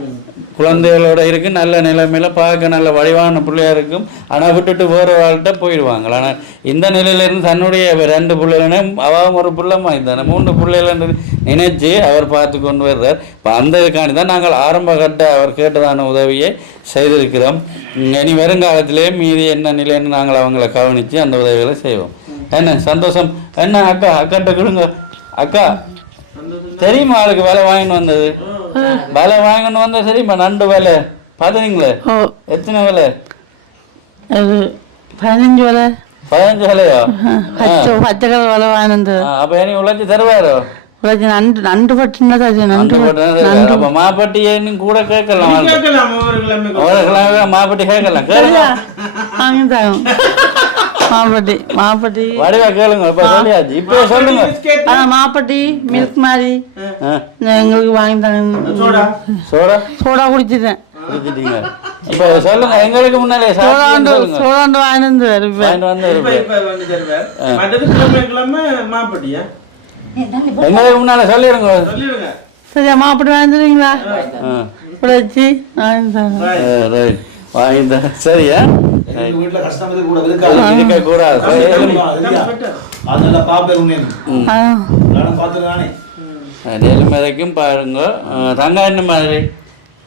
குழந்தைகளோட இருக்குது, நல்ல நிலைமையில் பார்க்க நல்ல வடிவான பிள்ளையாக இருக்கும், ஆனால் விட்டுட்டு வேறு வாழ்கிட்ட போயிடுவாங்க. ஆனால் இந்த நிலையிலேருந்து தன்னுடைய 2 பிள்ளைகளையும் அவன் ஒரு பிள்ளைமா இருந்தானே 3 பிள்ளைகள் நினைச்சு அவர் பார்த்து கொண்டு வர்றார். இப்போ அந்த இதுக்காண்டி தான் நாங்கள் ஆரம்ப கட்ட அவர் கேட்டதான உதவியை செய்திருக்கிறோம். இனி வருங்காலத்திலேயே மீதி என்ன நிலைன்னு நாங்கள் அவங்கள கவனித்து அந்த உதவிகளை செய்வோம். என்ன சந்தோஷம். என்ன அக்கா அக்காட்ட கொடுங்க. அக்கா தெரியுமா அவளுக்கு வேலை வாங்கிட்டு வந்தது? வேலை வாங்கிட்டு வந்தது சரிம்மா. நண்டு வேலை பார்த்தீங்களே? எத்தனை வேலை? 15 வேலை. 15 வேலையா? பச்சை கலர் வேலை வாங்கினது. அப்ப நீ உழைச்சி தருவாரோ? உழைச்சி நண்டு பட்டு மாப்பட்டி கூட கேட்கலாம், மாப்பட்டி கேட்கலாம். வாங்கி மாப்பட்டி மாப்பட்டி வடிவா கேளுங்க இப்ப சொல்லியாச்சு இப்ப சொல்லுங்க மாப்பட்டி மில்க் மாதிரி எங்களுக்கு வாங்கி தாங்க சோடா சோடா சோடா குடிச்சிட்டேன் குடிச்சிட்டீங்க இப்ப சொல்லுங்க எங்களுக்கு முன்னாலே சோடாண்டு சோடாண்டு வாங்கிட்டு வருவேன் வாங்கிட்டு வந்து இப்ப வந்து தருவார் மற்றது கிழமை மாப்பட்டியா எங்களுக்கு முன்னால சொல்லிடுங்க சொல்லிடுங்க சரியா மாப்பட்டி வாங்கிடுவீங்களா வச்சு வாங்கி தாங்க ரைட் வாங்கிட்டு சரியா எங்க வீட்டுல கஷ்டம் கூட இருக்காது இருக்க கூடாது அதனால பாப்பேன் நானும் பாத்துருக்கானே நெல்மரைக்கும் பாருங்க தங்கா என்ன மாதிரி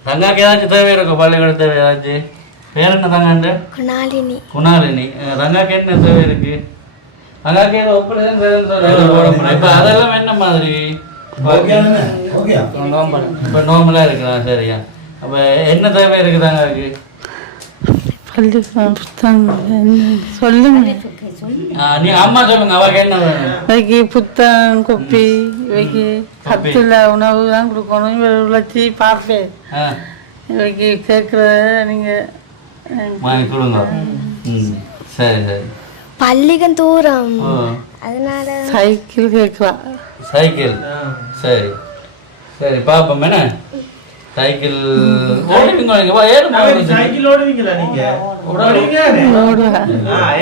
தங்காக்கு ஏதாச்சும் தேவை இருக்கும் பள்ளிக்கூட தேவை ஏதாச்சும் பேர் என்ன தங்காண்டு குணாலினி தங்காக்கு என்ன தேவை இருக்கு தங்காக்கு ஏதோ ஒப்படைதான் இப்ப அதெல்லாம் என்ன மாதிரி இப்ப நோம்பலா இருக்கலாம் சரியா அப்ப என்ன தேவை இருக்கு தங்காக்கு பள்ளி புத்தகம் சொல்லுங்க நீ அம்மா சொல்லுங்க அவக்கு என்ன வேணும் இவைக்கு புத்தகம் குப்பி இவைக்கு சத்துல உணவு தான் கொடுக்கணும் இவ உழைச்சி பார்ப்பேன் இவைக்கு கேட்குற நீங்கள் வாங்கி கொடுங்க சரி சரி பள்ளிக்கும் தூரம் அதனால சைக்கிள் கேட்கலாம் சைக்கிள் சரி சரி பாப்போம் என்ன சைக்கிள் ஓடுவீங்க சைக்கிள் ஓடுவீங்களா நீங்க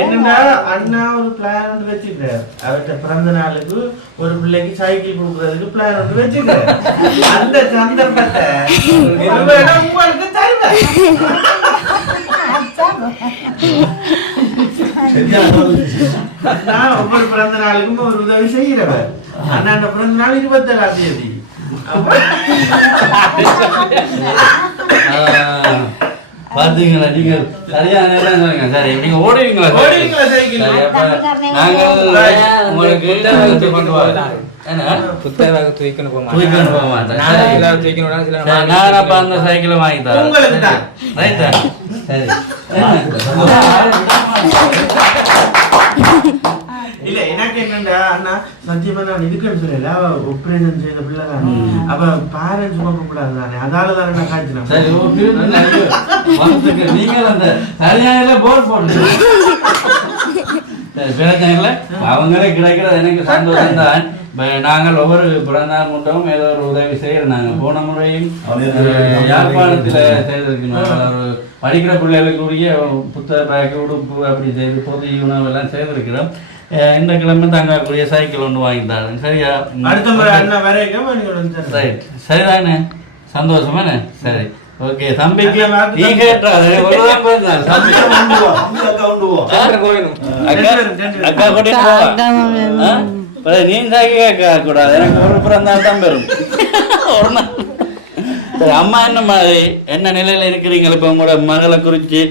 என்னன்னா அண்ணா ஒரு பிளான் வந்து வச்சிருக்காரு அவர்கிட்ட பிறந்த நாளுக்கு ஒரு பிள்ளைக்கு சைக்கிள் கொடுக்கறதுக்கு பிளான் வந்து வச்சிருக்காரு அந்த சந்தர்ப்பத்தை உங்களுக்கு நான் ஒவ்வொரு பிறந்த நாளுக்கும் ஒரு உதவி செய்கிறவர் அண்ணா பிறந்த நாள் 27ஆம் தேதி பாத்தீங்களா நீங்க சரியான நேரம் சொல்லுங்க சரி நீங்க ஓடுவீங்களா சைக்கிள் நாங்கள் உங்களுக்கு கொண்டு வரலாம் புத்தகம் தூக்கின்னு போக தூக்கின்னு போக மாட்டேன் நான் அப்ப அந்த சைக்கிளை வாங்கி தரேன் ரைட்டா சரி இல்ல எனக்கு என்னண்டா அண்ணா சத்தியமா நான் இதுக்குன்னு சொல்லல அவ ஆபரேஷன் செய்த பிள்ளை தானே அவ பேரண்ட்ஸ் சுமக்க கூடாது தானே அதால தானே நான் காய்ச்சினேன் சரி நீங்கள் அந்த சரியான போர் போட்டு பிரச்சனை அவங்களே கிடைக்கிறது எனக்கு சந்தோஷம் தான் நாங்கள் ஒவ்வொரு பிறந்தாள் மட்டும் ஏதோ ஒரு உதவி செய்யறோம் நாங்க போன முறையும் யாழ்ப்பாணத்துல செய்திருக்கணும் படிக்கிற பிள்ளைகளுக்குரிய புத்தக பேக்கு உடுப்பு அப்படி செய்து பொது உணவு எல்லாம் செய்திருக்கிறோம் இந்த கிழமை தங்கக்கூடிய சைக்கிள் ஒன்று வாங்கிட்டாரு சரியா அடுத்த முறை அண்ணா வரைக்கும் ரைட் சரிதானே சந்தோஷமானே சரி ஓகே தம்பிக்கு நீ கேட்டாரு அக்கா கூட்டிட்டு போவா நீ கேட்க கூடாது எனக்கு ஒரு பிறந்தால் தான் பெறும் ஒரு நாள் சரி அம்மா என்ன மாதிரி என்ன நிலையில இருக்கிறீங்க இப்ப உங்களோட மகளை குறிச்சு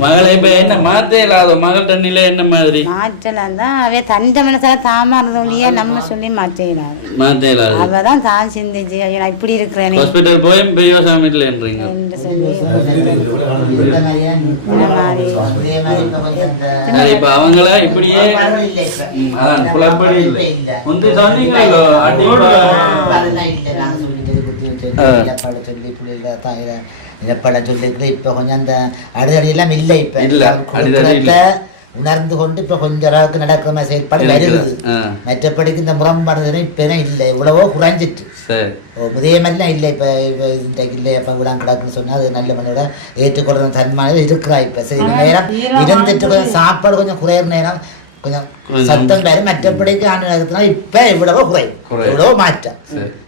மகளை இப்ப என்ன மாத்தே இல்லாத மகள்கிட்ட நிலை என்ன மாதிரி மாற்றலாம் தான் அவ தந்த மனசால தாமா இருந்தோம்லையே நம்ம சொல்லி மாற்றலாது மாத்தே இல்லாத அவதான் தான் சிந்திச்சு ஐயோ நான் இப்படி இருக்கிறேன் ஹாஸ்பிட்டல் போய் பிரயோசனம் இல்லைன்றீங்க என்று சொல்லி இப்ப அவங்கள இப்படியே அதான் புலப்படி இல்லை முந்தி சொன்னீங்களோ இழப்பட சொல்லிட்டு இப்ப கொஞ்சம் அந்த அடிதடி எல்லாம் இல்லை இப்ப உணர்ந்து கொண்டு இப்ப கொஞ்ச அளவுக்கு நடக்கிற மாதிரி செயற்பாடு வருது மற்றபடிக்கு இந்த முரண்பாடு இப்ப இல்லை இவ்வளவோ குறைஞ்சிட்டு இதே மாதிரிலாம் இல்லை இப்ப இன்றைக்கு இல்லை அப்ப விடாம கிடக்குன்னு சொன்னா அது நல்ல மணியோட ஏற்றுக்கொள்ற தன்மையில இருக்கிறா இப்ப சரி நேரம் இருந்துட்டு கொஞ்சம் சாப்பாடு கொஞ்சம் குறையிற நேரம் கொஞ்சம் சத்தம் வேறு மற்றபடிக்கு ஆண்டு இப்ப இவ்வளவோ குறையும் இவ்வளவோ மாற்றம்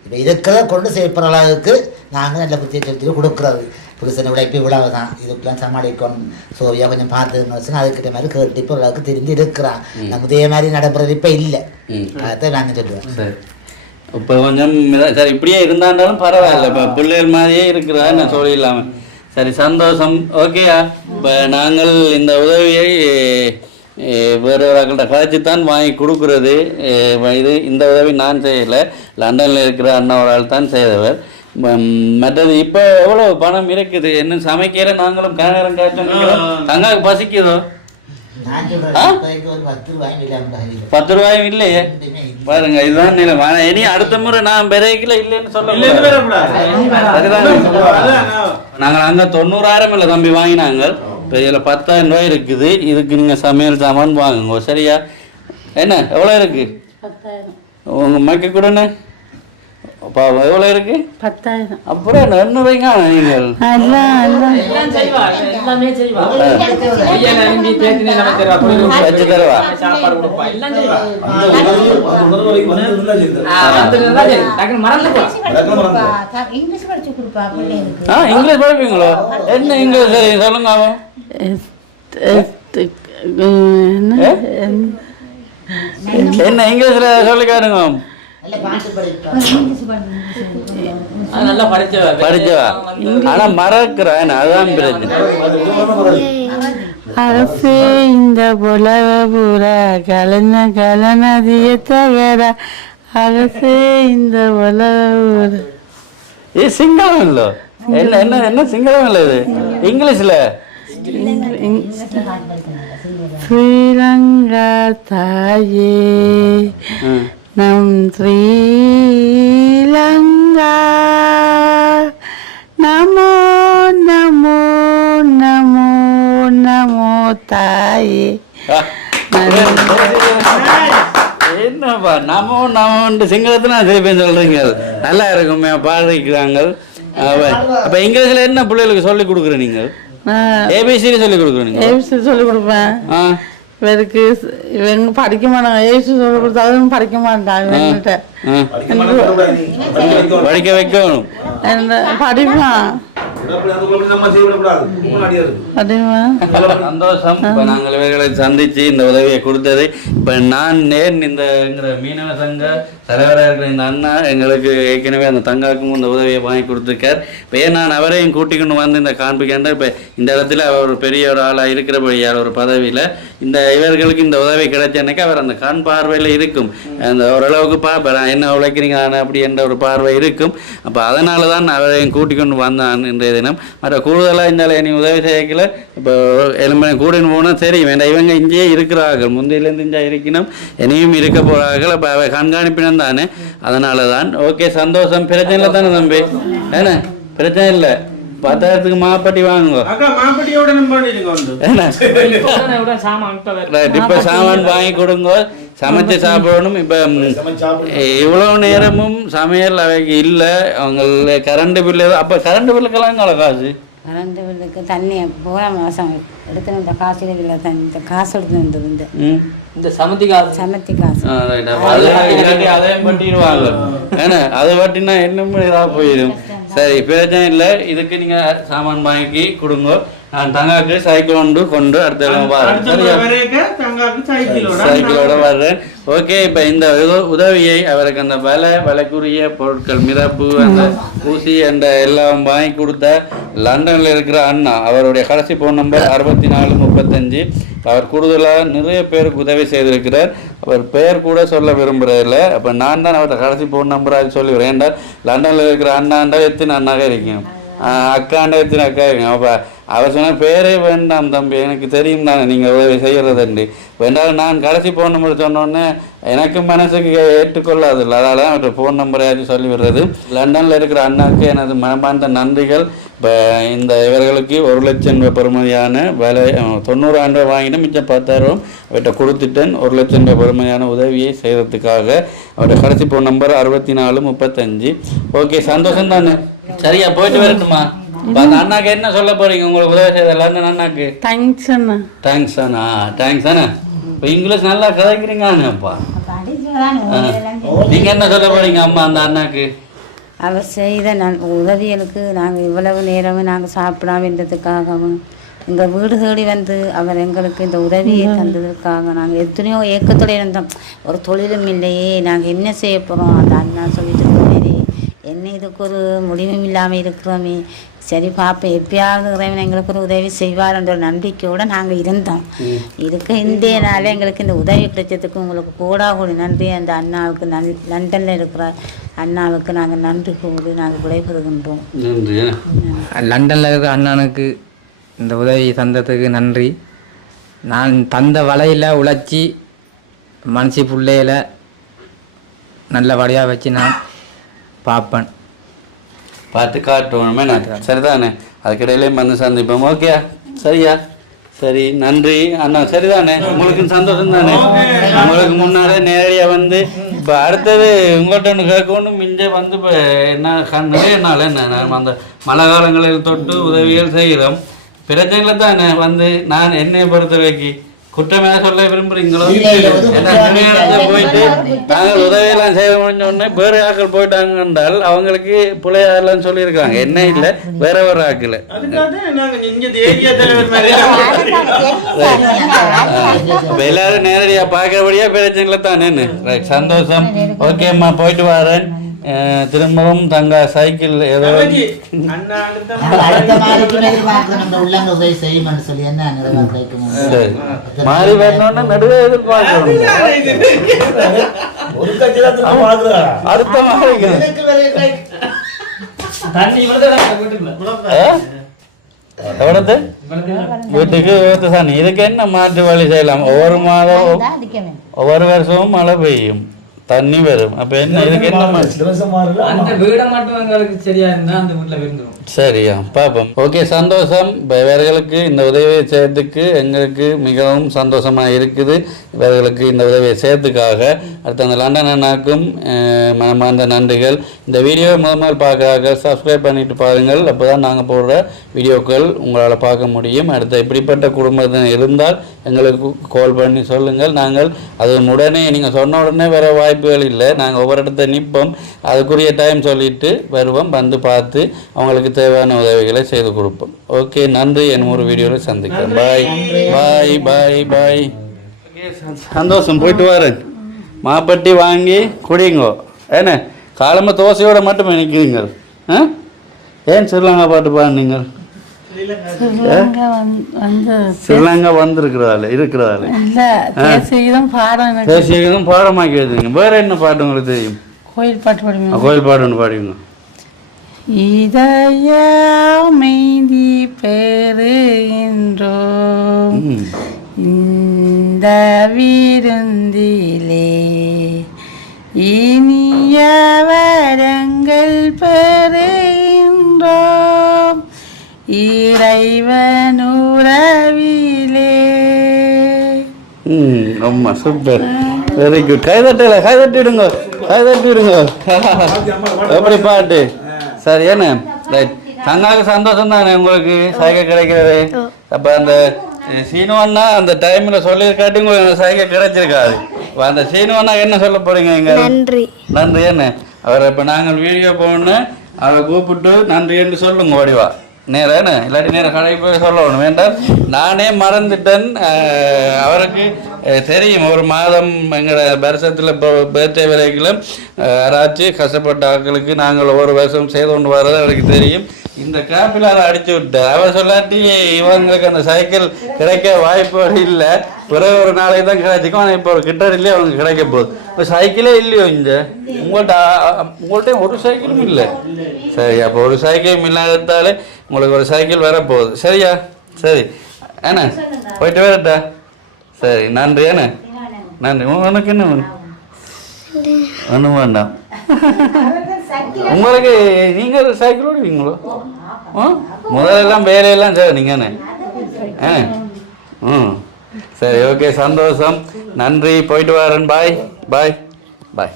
இப்ப இருக்கிறத கொண்டு செயல்படுற அளவுக்கு நாங்க நல்ல புத்தியை செலுத்தி கொடுக்கறது புருஷனை விட இப்போ இவ்வளவு தான் இதுக்கெல்லாம் சமாளிக்கணும் சோவியா கொஞ்சம் பார்த்துன்னு வச்சுன்னா அதுக்கிட்ட மாதிரி கேட்டு இப்போ அளவுக்கு தெரிஞ்சு இருக்கிறான் நம்ம இதே மாதிரி நடைமுறை இப்போ இல்லை அதான் நாங்கள் சொல்லுவேன் இப்போ கொஞ்சம் சரி இப்படியே இருந்தாலும் பரவாயில்ல இப்போ பிள்ளைகள் மாதிரியே இருக்கிறதா நான் சொல்லிடலாம சரி சந்தோஷம் ஓகேயா இப்போ நாங்கள் இந்த உதவியை வேறு அவர்கள்ட்ட கதைச்சித்தான் வாங்கி கொடுக்குறது இது இந்த உதவி நான் செய்யலை லண்டனில் இருக்கிற அண்ணா ஒரு ஆள் தான் செய்தவர் மற்றது இப்போ எவ்வளோ பணம் இருக்குது என்ன சமைக்கிற நாங்களும் நேரம் காய்ச்சோம் தங்காக்கு பசிக்குதோ 10 ரூபாயும் இல்லையே பாருங்க இதுதான் நிலம் இனி அடுத்த முறை நான் பெரைக்கில இல்லைன்னு சொல்ல நாங்கள் அங்க 90,000 இல்லை தம்பி வாங்கினாங்க இப்போ இதில் 10,000 ரூபாய் இருக்குது. இதுக்கு நீங்கள் சமையல் சாமான் வாங்குங்க. சரியா? என்ன எவ்வளோ இருக்கு? 10,000. உங்கள் மக்கள் கூடண்ணே எவ்வளோ இருக்கு? 10,000. அப்புறம் என்ன வைங்க நீங்கள் வச்சு தருவா. இங்கிலீஷ் படிப்பீங்களோ? என்ன இங்கிலீஷ் சொல்லுங்க. என்ன இங்கிலீஷ்ல சொல்லி காட்டுங்க. படிச்சவா ஆனா மறக்கிறேன், அதுதான் பிரச்சனை. அரசே இந்த புலவ பூர கலனதிய தவிர அரசே இந்த புலவ பூர. இது சிங்களம் இல்ல? என்ன என்ன என்ன சிங்களம் இல்ல? இது இங்கிலீஷ்ல. ஸ்ரீலங்கா தாயே நம் ஸ்ரீலங்கா நமோ நமோ நமோ நமோ தாயே. என்னப்பா நமோ நமோன்ட்டு சிங்களத்துல திருப்பி சொல்றீங்க. நல்லா இருக்குமே பாடுறாங்க. அப்ப இங்கிலீஷ்ல என்ன பிள்ளைகளுக்கு சொல்லி கொடுக்குற நீங்க? ஏபிசிடி சொல்லி கொடுக்குறீங்க? ஏபிசி சொல்லி கொடுப்பேன். இவருக்கு இவங்க படிக்க மாட்டாங்க. ஏசு சொல்லி கொடுத்தாலும் படிக்க மாட்டாங்க. படிக்க வைக்கணும். படிப்பான். சந்தோஷம். இப்ப நாங்கள் இவர்களை சந்திச்சு இந்த உதவியை கொடுத்தது. இப்ப நான் நேர் இந்த மீனவ சங்க தலைவராக இருக்கிற இந்த அண்ணா எங்களுக்கு ஏற்கனவே அந்த தங்காக்கும் இந்த உதவியை வாங்கி கொடுத்துருக்கார். இப்போ ஏன் நான் அவரையும் கூட்டிக்கொண்டு வந்து இந்த காண்பிக்கின்ற இப்போ இந்த இடத்துல அவர் ஒரு பெரிய ஒரு ஆளாக இருக்கிறபடியார் ஒரு பதவியில் இந்த இவர்களுக்கு இந்த உதவி கிடைச்சன்னைக்கு அவர் அந்த கண் பார்வையில் இருக்கும். அந்த ஓரளவுக்கு பார்ப்பேன் என்ன உழைக்கிறீங்க அப்படி என்ற ஒரு பார்வை இருக்கும். அப்போ அதனால தான் அவரையும் கூட்டிக்கொண்டு வந்தான் இன்றைய தினம். மற்ற கூடுதலாக இந்த நீ உதவி செய்யக்கல இப்போ எலும்பை கூட்டின்னு போனால் சரி வேண்டாம். இவங்க இங்கேயே இருக்கிறார்கள், முந்தையிலேருந்து இங்கே இருக்கணும், இனியும் இருக்க போகிறார்கள். அப்போ அவ கண்காணிப்பினம் தானே, அதனால தான். ஓகே சந்தோஷம். பிரச்சனை இல்லை தானே தம்பி? என்ன பிரச்சனை இல்லை. 10,000க்கு மாப்பட்டி வாங்குங்க. இப்ப சாமான் வாங்கி கொடுங்க, சமைச்சு சாப்பிடணும். இப்ப இவ்வளவு நேரமும் சமையல் அவைக்கு இல்லை. அவங்க கரண்ட் பில்லு, அப்ப கரண்ட் பில்லுக்கெல்லாம் காசு கரண்ட் பில்லுக்கு தண்ணி போன மாதம் எடுத்துன்னு இந்த காசு இல்லை, இந்த காசு எடுத்து வந்தது இந்த சமத்தி காசு அதையும் பட்டிடுவாங்க. ஏன்னா அதை பட்டினா இன்னும் இதாக போயிடும். சரி பிரச்சனை இல்லை. இதுக்கு நீங்க சாமான் வாங்கி கொடுங்க. நான் தங்காக்கு சைக்கிள் கொண்டு அடுத்த சைக்கிளோட வர்றேன். ஓகே. இப்போ இந்த உதவியை அவருக்கு அந்த விலைக்குரிய பொருட்கள் மிதப்பு அந்த ஊசி அந்த எல்லாம் வாங்கி கொடுத்த லண்டனில் இருக்கிற அண்ணா, அவருடைய கடைசி ஃபோன் நம்பர் 6435. அவர் கூடுதலாக நிறைய பேருக்கு உதவி செய்திருக்கிறார். அவர் பெயர் கூட சொல்ல விரும்புகிறதில்ல. அப்போ நான் தான் அவர்கிட்ட கடைசி ஃபோன் நம்பராக சொல்லிடுறேன். ஏன்டால் லண்டனில் இருக்கிற அண்ணாண்டா எத்தனை அண்ணாக இருக்கும், அக்காண்டா எத்தனை அக்கா இருக்கும். அப்போ அவர் சொன்ன பேரே வேண்டாம் தம்பி, எனக்கு தெரியும் தானே நீங்கள் உதவி செய்கிறதுண்டு. வேண்டாலும் நான் கடைசி ஃபோன் நம்பர் சொன்னோன்னே எனக்கு மனசுக்கு ஏற்றுக்கொள்ளாதில்லை. அதனால தான் அவர்கிட்ட ஃபோன் நம்பரையாச்சும் சொல்லி விடுறது. லண்டனில் இருக்கிற அண்ணாவுக்கு எனது மனமார்ந்த நன்றிகள். இப்போ இந்த இவர்களுக்கு 1 லட்சம் ரூபாய் பெறுமதியான விலை 90,000 ரூபாய் வாங்கிட்டு மிச்சம் 10,000 அவர்கிட்ட கொடுத்துட்டேன். 1 லட்சம் ரூபாய் பெறுமதியான உதவியை செய்கிறதுக்காக. அவருடைய கடைசி ஃபோன் நம்பர் 6435. ஓகே சந்தோஷம் தானே? சரியா போயிட்டு வரட்டுமா? அந்த அண்ணாக்கு என்ன சொல்ல போறீங்க? உங்களுக்கு உதவி செய்த லண்டன் அண்ணாக்கு தேங்க்ஸ் அண்ணா. தேங்க்ஸ் அண்ணா. தேங்க்ஸ் அண்ணா. இப்போ இங்கிலீஷ் நல்லா கதைக்கிறீங்கப்பா. நீங்க என்ன சொல்ல போறீங்க அம்மா அந்த அண்ணாக்கு? அவர் செய்த உதவிகளுக்கு நாங்கள் இவ்வளவு நேரமும் நாங்கள் சாப்பிடாம இருந்ததுக்காகவும் எங்கள் வீடு தேடி வந்து அவர் எங்களுக்கு இந்த உதவியை தந்ததற்காக நாங்கள் எத்தனையோ ஏக்கத்தோடு இருந்தோம். ஒரு தொழிலும் இல்லையே, நாங்கள் என்ன செய்ய போகிறோம்? அந்த அண்ணா சொல்லிட்டு போனேன், என்ன இதுக்கு ஒரு முடிவும் இல்லாமல் இருக்கிறோமே, சரி பார்ப்போம் எப்பயாவது இறைவன் எங்களுக்கு ஒரு உதவி செய்வார்ன்ற ஒரு நம்பிக்கையோடு நாங்கள் இருந்தோம். இதுக்கு இந்திய நாளே எங்களுக்கு இந்த உதவி கிடைச்சதுக்கு உங்களுக்கு கூடாகூடி நன்றி. அந்த அண்ணாவுக்கு லண்டனில் இருக்கிற அண்ணாவுக்கு நாங்கள் நன்றி கூடி நாங்கள் விடைபெறுகின்றோம். லண்டனில் இருக்கிற அண்ணனுக்கு இந்த உதவி தந்ததுக்கு நன்றி. நான் தந்த வலையில் உழைச்சி மனசி பிள்ளையில் நல்லபடியாக வச்சு நான் பார்ப்பேன், பார்த்து காட்டுவோமே. சரிதானே? அதுக்கிடையிலே வந்து சந்திப்போம். ஓகே சரியா? சரி நன்றி அண்ணா. சரிதானே, உங்களுக்கு சந்தோஷம் தானே? உங்களுக்கு முன்னாலே நேரடியாக வந்து இப்போ அடுத்தது உங்கள்கிட்ட ஒன்று கேட்கணும். இங்கே வந்து இப்போ என்ன நிறைய நாள் என்ன அந்த மழை காலங்களில் தொட்டு உதவிகள் செய்கிறோம். பிரச்சனையில் தானே வந்து நான் என்னை பொறுத்த வரைக்கும் குற்றமே சொல்ல விரும்புறீங்களோ? போயிட்டு நாங்கள் உதவியெல்லாம் செய்ய முடிஞ்சோடனே வேறு ஆக்கள் போயிட்டாங்க என்றால் அவங்களுக்கு பிள்ளையாரெல்லாம் சொல்லியிருக்காங்க. என்ன இல்லை வேற ஒரு ஆக்கள் எல்லாரும் நேரடியாக பார்க்கறபடியா பிரச்சனைல தானே. சந்தோஷம். ஓகேம்மா, போயிட்டு வரேன். திரும்பவும் தங்க சைக்கிள் ஏதோ மாறி வரணும்னா நடுவே எதிர்பார்க்கணும். அடுத்த மாதிரி எவ்வளவு வீட்டுக்கு சாணி. இதுக்கு என்ன மாற்று வழி செய்யலாம்? ஒவ்வொரு மாதம் ஒவ்வொரு வருஷமும் மழை பெய்யும், தண்ணி வரும். அப்ப என்ன இதுக்கு என்ன வீடை மட்டும் எங்களுக்கு சரியா இருந்தா அந்த வீட்டுல விருந்துடும். சரியா பாப்போம். ஓகே, சந்தோஷம். இவர்களுக்கு இந்த உதவியை செய்யறதுக்கு எங்களுக்கு மிகவும் சந்தோஷமா இருக்குது. இவர்களுக்கு இந்த உதவியை செய்யறதுக்காக அடுத்த அந்த லண்டன் அண்ணாக்கும் மனமார்ந்த நன்றிகள். இந்த வீடியோவை முதல் பார்க்கறாங்க சப்ஸ்கிரைப் பண்ணிட்டு பாருங்கள். அப்போதான் நாங்கள் போடுற வீடியோக்கள் உங்களால் பார்க்க முடியும். அடுத்த இப்படிப்பட்ட குடும்பத்தினர் இருந்தால் எங்களுக்கு கால் பண்ணி சொல்லுங்கள். நாங்கள் அது உடனே நீங்கள் சொன்ன உடனே வேற வாய்ப்புகள் இல்லை. நாங்கள் ஒவ்வொரு இடத்த நிற்போம், அதுக்குரிய டைம் சொல்லிட்டு வருவோம், வந்து பார்த்து அவங்களுக்கு தேவையான உதவிகளை செய்து கொடுப்போம். ஓகே, நன்றி. என்ன ஒரு வீடியோவில் சந்திக்கிறேன். பாய் பாய் பாய் பாய். சந்தோஷம். போயிட்டு வரேன். மாப்பட்டி வாங்கி குடிங்கோ. ஏன்னா காலமாக தோசையோட மட்டும் நிற்கிறீங்க. ஏன் ஸ்ரீலங்கா பாட்டு பாடுனீங்க? ஸ்ரீலங்கா வந்திருக்கிறதால தேசியம் பாடமாக்கி வச்சுங்க. வேற என்ன பாட்டு உங்களுக்கு தெரியும்? கோயில் பாட்டு பாடுவீங்க? கோயில் பாட்டு ஒன்று பாடுவீங்க. இதய அமைதி பெறுகின்றோம் இந்த விருந்திலே, இனிய வரங்கள் பெறுகின்றோம் இறைவன் உறவிலே. ரொம்ப சூப்பர், வெரி குட். கைதட்டல, கைதட்டிடுங்க, கைதட்டிடுங்க. எப்படி பாட்டு? சரி, என்ன ரைட். தங்காக்கு சந்தோஷம் தானே உங்களுக்கு சைக்கிள் கிடைக்கிறது? அப்போ அந்த சீனுவண்ணா அந்த டைமில் சொல்லியிருக்காட்டி உங்களுக்கு சைக்கிள் கிடைச்சிருக்காது. அந்த சீனுவண்ணா என்ன சொல்ல போறீங்க? இங்கே நன்றி. நன்றி. என்ன அவரை இப்போ நாங்கள் வீடியோ போகணுன்னு அவரை கூப்பிட்டு நன்றி என்று சொல்லுங்க ஓடிவா நேரம். என்ன இல்லாட்டி நேரம் கடைக்கு போய் சொல்லணும் வேண்டாம். நானே மறந்துட்டேன். அவருக்கு தெரியும் ஒரு மாதம் எங்களோட வருஷத்தில் இப்போ பர்த்டே வரைக்கும் யாராச்சும் கஷ்டப்பட்ட ஆட்களுக்கு நாங்கள் ஒவ்வொரு வருஷம் செய்து கொண்டு வர்றது அவருக்கு தெரியும். இந்த கேப்பில் அதை அடிச்சு விட்டார். அவர் சொல்லாட்டி இவங்களுக்கு அந்த சைக்கிள் கிடைக்க வாய்ப்புகள் இல்லை. பிறகு ஒரு நாளைக்கு தான் கிடைச்சிக்கும். ஆனால் இப்போ ஒரு கிட்டர்லேயே அவங்க கிடைக்க போகுது. இப்போ சைக்கிளே இல்லையோ இங்கே உங்கள்கிட்ட ஒரு சைக்கிளும் இல்லை. சரி, அப்போ ஒரு சைக்கிளும் இல்லாததாலே உங்களுக்கு ஒரு சைக்கிள் வரப்போகுது. சரியா? சரி, என்ன போயிட்டு வரட்டா? சரி, நன்றி. என்ன நன்றி. உனக்கு என்ன ஒன்றும் வேண்டாம். உங்களுக்கு நீங்கள் சைக்கிள் ஓடுவீங்களோ? முதலெல்லாம் வேலையெல்லாம் சரி நீங்கள் என்ன சரி, ஓகே, சந்தோஷம். நன்றி. போயிட்டு வரேன். பாய் பாய் பாய்.